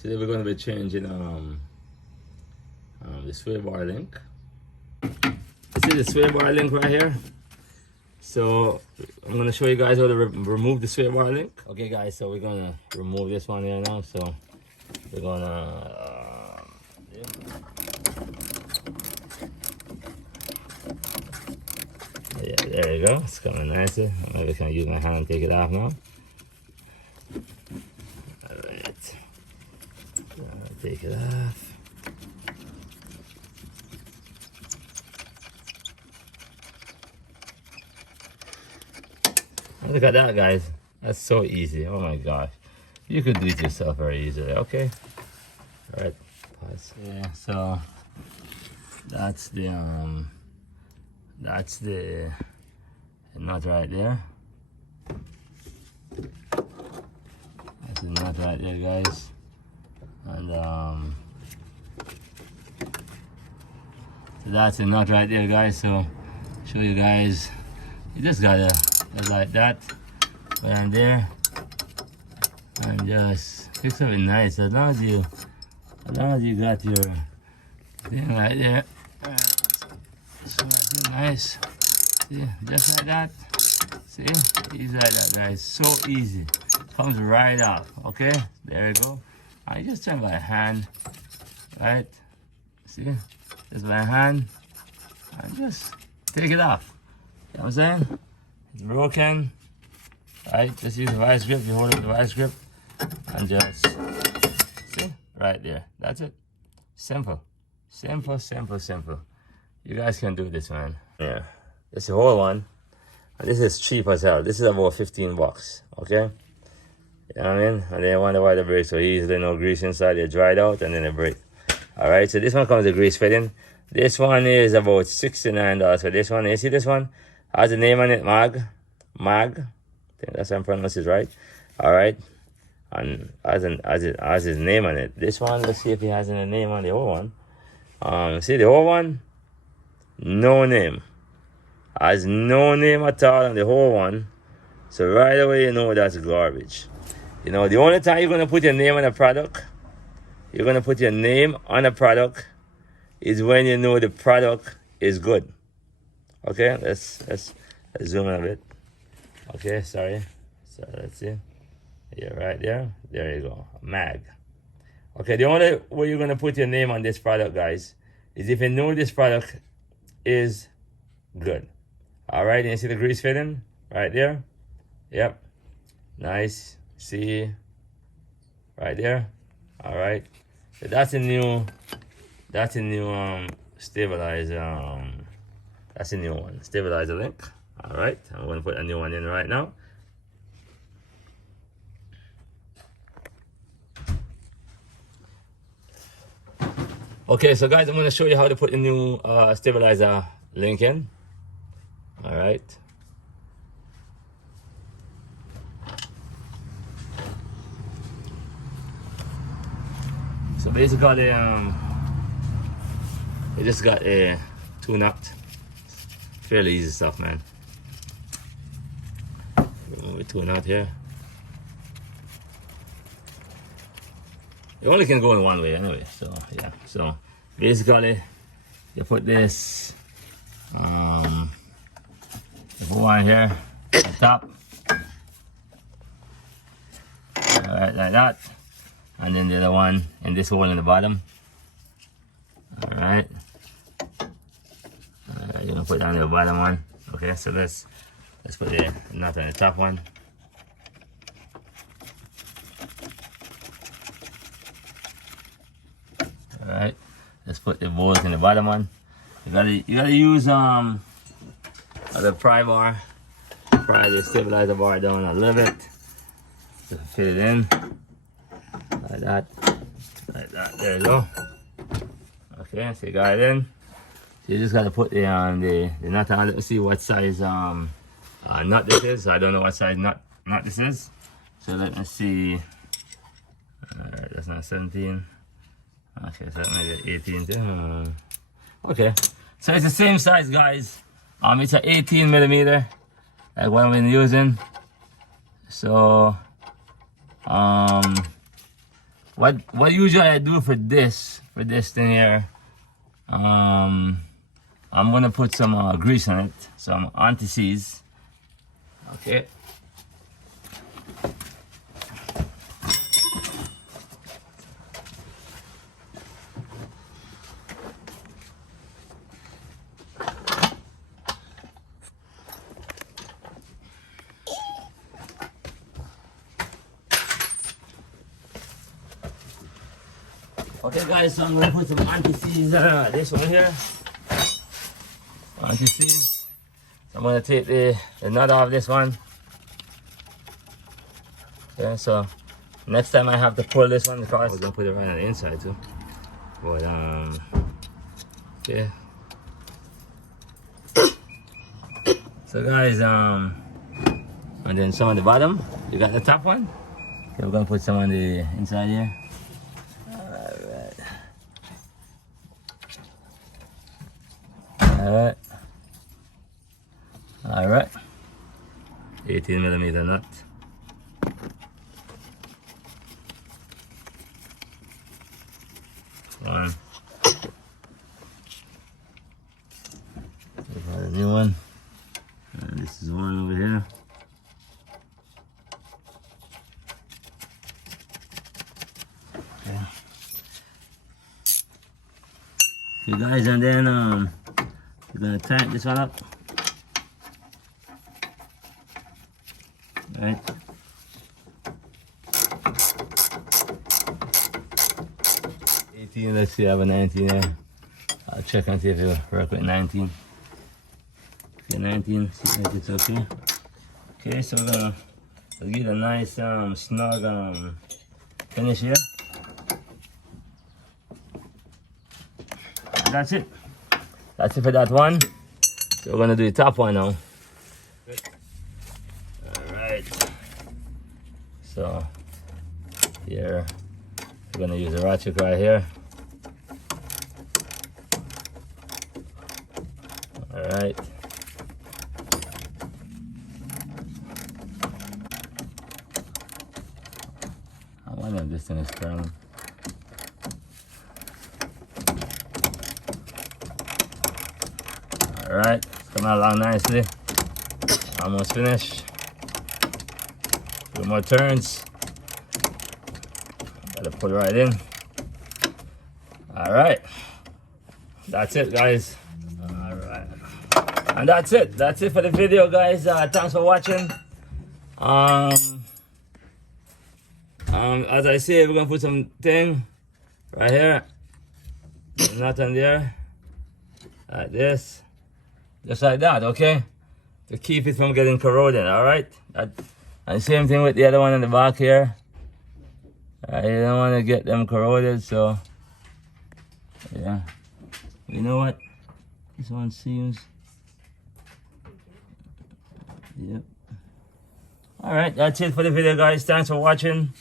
Today we're going to be changing the sway bar link. This is the sway bar link right here. So I'm going to show you guys how to remove the sway bar link. Okay guys, so we're going to remove this one here now. So we're going to yeah, there you go. It's coming nicely. I'm just going to use my hand and take it off now. Alright. Take it off. Look at that, guys. That's so easy. Oh my gosh. You could do it yourself very easily. Okay. Alright. Pause. Yeah, so that's the nut right there. That's the nut right there, guys. And so that's the nut right there, guys. So show you guys, you just gotta go like that, put on there, and just fix it nice. As long as you got your thing right there, so that's nice. See, just like that. See, easy like that, guys. So easy. Comes right off. Okay, there you go. I just turn by hand, right? See, just by hand, and just take it off. You know what I'm saying? It's broken, right? Just use the vice grip. You hold it with the vice grip, and just see right there. That's it. Simple, simple, simple, simple. You guys can do this, man. Yeah, this is the whole one, and this is cheap as hell. This is about 15 bucks. Okay. You know what I mean? And then you wonder why the brakes so easily, no grease inside, they dried out and then they break. Alright, so this one comes with grease fitting. This one is about $69 for this one. You see this one? Has a name on it, Mag. I think that's how I'm pronouncing it right. Alright. And has his name on it. This one, let's see if he has any name on the old one. See the old one? No name. Has no name at all on the whole one. So right away you know that's garbage. You know, the only time you're going to put your name on a product, you're going to put your name on a product, is when you know the product is good. Okay, let's zoom in a bit. Okay, sorry. So let's see. Yeah, right there. There you go. Mag. Okay, the only way you're going to put your name on this product, guys, is if you know this product is good. All right, and you see the grease fitting right there? Yep. Nice. See right there. All right, so that's a new stabilizer. That's a new one, stabilizer link. All right, I'm going to put a new one in right now. Okay, so guys, I'm going to show you how to put the new stabilizer link in. All right. So basically, we just got a tune-up. Fairly easy stuff, man. Remove the tune-up here. It only can go in one way anyway, so yeah. So basically, you put this, you put one here on top. All right, like that. And then the other one in this hole in the bottom. All right. You're gonna put down the bottom one. Okay, so let's put the nut on the top one. All right. Let's put the bolts in the bottom one. You gotta use the pry bar. Pry the stabilizer bar down a little bit to fit it in. Like that, there you go. Okay, so you got it in. So you just gotta put the nut on. Let's see what size nut this is. I don't know what size nut this is. So let me see. Alright, that's not 17. Okay, so that might be 18 too. Okay, so it's the same size, guys. It's an 18 millimeter, like what I've been using. So what usually I do for this thing here, I'm gonna put some grease on it, some anti-seize. Okay. Okay guys, so I'm gonna put some anti-seize, this one here. Anti-seize. So I'm gonna take the nut off this one. Okay, so next time I have to pull this one across, I'm gonna put it right on the inside too. But okay. So guys, and then some on the bottom. You got the top one? Okay, we're gonna put some on the inside here. Alright. Alright. 18mm nut. One. We've got a new one. And this is one over here. Okay. Okay guys, and then we're gonna tighten this one up. Right. Let's see, I have a 19 there. I'll check and see if it'll work with 19. Okay, 19, see if it's okay. Okay, so we'll get a nice snug finish here. And that's it. That's it for that one. So we're gonna do the top one now. Alright. So here we're gonna use a ratchet right here. Alright. I wonder if this thing is turning. Alright, it's coming along nicely. Almost finished. A few more turns. Gotta put it right in. Alright. That's it, guys. Alright. And that's it. That's it for the video, guys. Thanks for watching. As I say, we're gonna put some thing right here. Not on there. Like this. Just like that, okay? To keep it from getting corroded, alright? And same thing with the other one in the back here. You don't want to get them corroded, so yeah. You know what? This one seems. Yep. Alright, that's it for the video, guys. Thanks for watching.